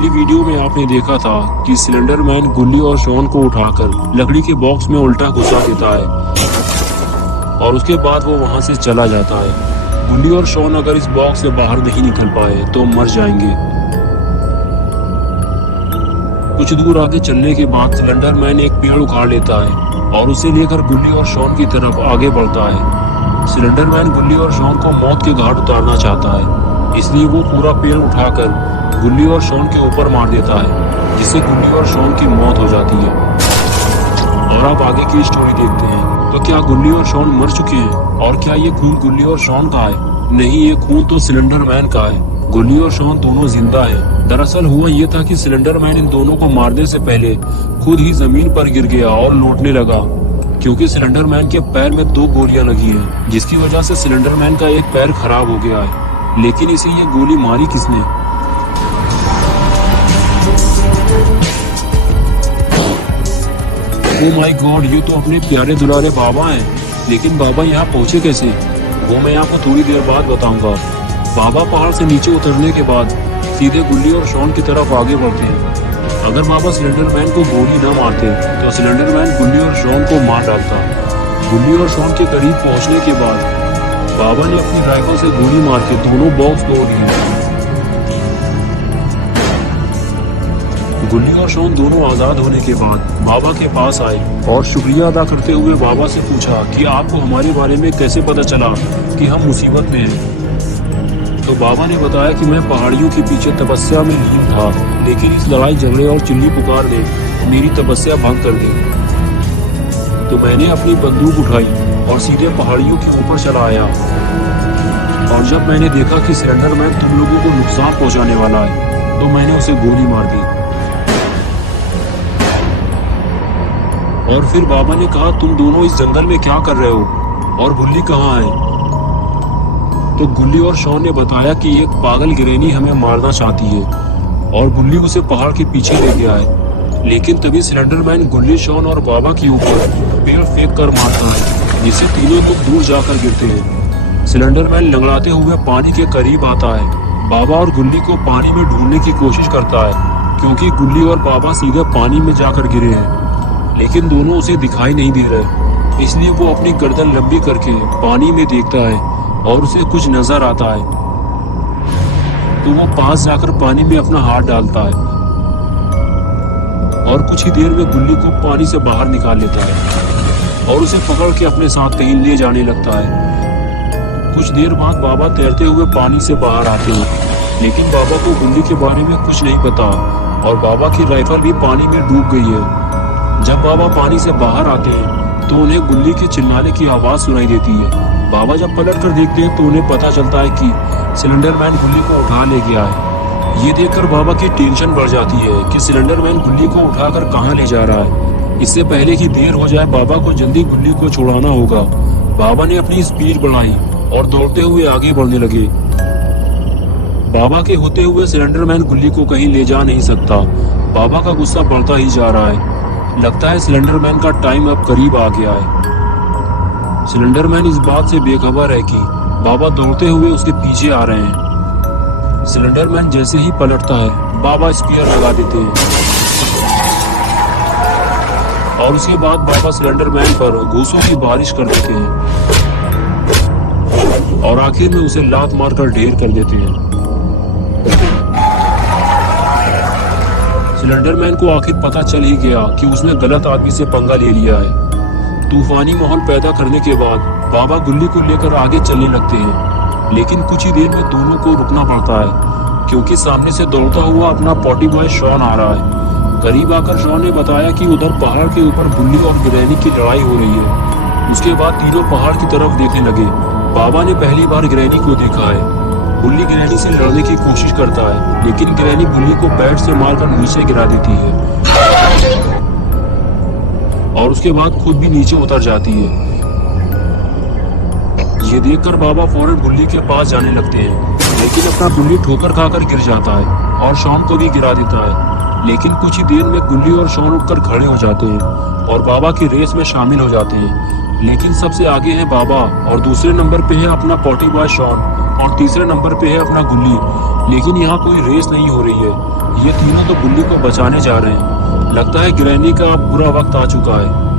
पिछली वीडियो में आपने देखा था कि सिलेंडर मैन गुल्ली और शॉन को उठाकर लकड़ी के बॉक्स में उल्टा घुसा देता है और उसके बाद वो वहां से चला जाता है। गुल्ली और शॉन अगर इस बॉक्स से बाहर नहीं निकल पाए तो मर जाएंगे। कुछ दूर आगे चलने के बाद सिलेंडर मैन एक पेड़ उखाड़ लेता है और उसे लेकर गुल्ली और शॉन की तरफ आगे बढ़ता है। सिलेंडर मैन गुल्ली और शॉन को मौत के घाट उतारना चाहता है, इसलिए वो पूरा पेड़ उठाकर गुल्ली और शॉन के ऊपर मार देता है, जिससे गुल्ली और शॉन की मौत हो जाती है। और आप आगे की स्टोरी देखते हैं तो क्या गुल्ली और शॉन मर चुके हैं? और क्या ये खून गुल्ली और शॉन का है? नहीं, ये खून तो सिलेंडर मैन का है। गुल्ली और शॉन दोनों जिंदा हैं। दरअसल हुआ ये था कि सिलेंडर मैन इन दोनों को मारने से पहले खुद ही जमीन पर गिर गया और लौटने लगा, क्योंकि सिलेंडर मैन के पैर में 2 गोलियां लगी हैं, जिसकी वजह से सिलेंडर मैन का एक पैर खराब हो गया है। लेकिन इसे ये गोली मारी किसने? ओह माय गॉड, ये तो अपने प्यारे दुलारे बाबा हैं। लेकिन बाबा यहाँ पहुँचे कैसे? वो मैं आपको थोड़ी देर बाद बताऊंगा। बाबा पहाड़ से नीचे उतरने के बाद सीधे गुल्ली और शॉन की तरफ आगे बढ़ते हैं। अगर बाबा सिलेंडर मैन को गोली न मारते तो सिलेंडर मैन गुल्ली और शॉन को मार डालता। गुल्ली और शॉन के करीब पहुंचने के बाद बाबा ने अपनी राइफल से गोली मार के दोनों बॉक्स तोड़ दिए। गुल्ली और शॉन दोनों आजाद होने के बाद बाबा के पास आए और शुक्रिया अदा करते हुए बाबा से पूछा कि आपको हमारे बारे में कैसे पता चला कि हम मुसीबत में हैं। तो बाबा ने बताया कि मैं पहाड़ियों के पीछे तपस्या में लीन था, लेकिन इस लड़ाई झगड़े और चिल्ली पुकार ने मेरी तपस्या भंग कर दी। तो मैंने अपनी बंदूक उठाई और सीधे पहाड़ियों के ऊपर चला आया। और जब मैंने देखा कि सिलेंडर मैन तुम लोगों को नुकसान पहुंचाने वाला है तो मैंने उसे गोली मार दी। और फिर बाबा ने कहा, तुम दोनों इस जंगल में क्या कर रहे हो और गुल्ली कहाँ है? तो गुल्ली और शॉन ने बताया कि एक पागल गिरैनी हमें मारना चाहती है और गुल्ली उसे पहाड़ के पीछे ले गया है। लेकिन तभी सिलेंडर मैन गुल्ली, शॉन और बाबा के ऊपर पेड़ फेंक कर मारता है, जिससे तीनों लोग दूर जाकर गिरते हैं। सिलेंडर मैन लंगड़ाते हुए पानी के करीब आता है। बाबा और गुल्ली को पानी में ढूंढने की कोशिश करता है, क्योंकि गुल्ली और बाबा सीधे पानी में जाकर गिरे हैं, लेकिन दोनों उसे दिखाई नहीं दे रहे। इसलिए वो अपनी गर्दन लंबी करके पानी में देखता है और उसे कुछ नजर आता है। तो वो पास जाकर पानी में अपना हाथ डालता है और कुछ ही देर में गुल्ली को पानी से बाहर निकाल लेता है और उसे पकड़ के अपने साथ कहीं ले जाने लगता है। कुछ देर बाद बाबा तैरते हुए पानी से बाहर आते हैं, लेकिन बाबा को गुल्ली के बारे में कुछ नहीं पता और बाबा की राइफल भी पानी में डूब गई है। जब बाबा पानी से बाहर आते हैं तो उन्हें गुल्ली के चिल्लाने की आवाज सुनाई देती है। बाबा जब पलट कर देखते हैं तो उन्हें पता चलता है कि सिलेंडर मैन गुल्ली को उठा ले गया है। ये देखकर बाबा की टेंशन बढ़ जाती है कि सिलेंडर मैन गुल्ली को उठाकर कहाँ ले जा रहा है। इससे पहले कि देर हो जाए, बाबा को जल्दी गुल्ली को छुड़ाना होगा। बाबा ने अपनी स्पीड बढ़ाई और दौड़ते हुए आगे बढ़ने लगे। बाबा के होते हुए सिलेंडर मैन गुल्ली को कहीं ले जा नहीं सकता। बाबा का गुस्सा बढ़ता ही जा रहा है। लगता है सिलेंडर मैन का टाइम अब करीब आ गया है। सिलेंडर मैन इस बात से बेखबर है कि बाबा दौड़ते हुए उसके पीछे आ रहे हैं। सिलेंडर मैन जैसे ही पलटता है, बाबा स्पीयर लगा देते हैं और उसके बाद बाबा सिलेंडर मैन पर घूसों की बारिश कर देते हैं और आखिर में उसे लात मारकर ढेर कर देते हैं। सिलेंडर मैन को आखिर पता चल ही गया कि उसने गलत आदमी से पंगा ले लिया है। तूफानी माहौल पैदा करने के बाद बाबा गुल्ली को लेकर आगे चलने लगते हैं, लेकिन कुछ ही देर में दोनों को रुकना पड़ता है, क्योंकि सामने से दौड़ता हुआ अपना पॉटी बॉय शॉन आ रहा है। करीब आकर शॉन ने बताया कि उधर पहाड़ के ऊपर गुल्ली और गिरैनी की लड़ाई हो रही है। उसके बाद तीनों पहाड़ की तरफ देखने लगे। बाबा ने पहली बार गिरैनी को देखा है। गुल्ली गिरैनी से लड़ने की कोशिश करता है, लेकिन गिरैनी गुल्ली को बैट से मारकर नीचे गिरा देती है और उसके बाद खुद भी नीचे उतर जाती है। ये देखकर बाबा फौरन गुल्ली के पास जाने लगते हैं, लेकिन अपना गुल्ली ठोकर खाकर गिर जाता है और शॉन को भी गिरा देता है। लेकिन कुछ ही देर में गुल्ली और शॉन उठकर खड़े हो जाते हैं और बाबा की रेस में शामिल हो जाते हैं। लेकिन सबसे आगे है बाबा और दूसरे नंबर पे है अपना पॉटी बॉय शॉन और तीसरे नंबर पे है अपना गुल्ली। लेकिन यहाँ कोई रेस नहीं हो रही है। ये तीनों तो बिल्ली को बचाने जा रहे हैं। लगता है गिरैनी का अब बुरा वक्त आ चुका है।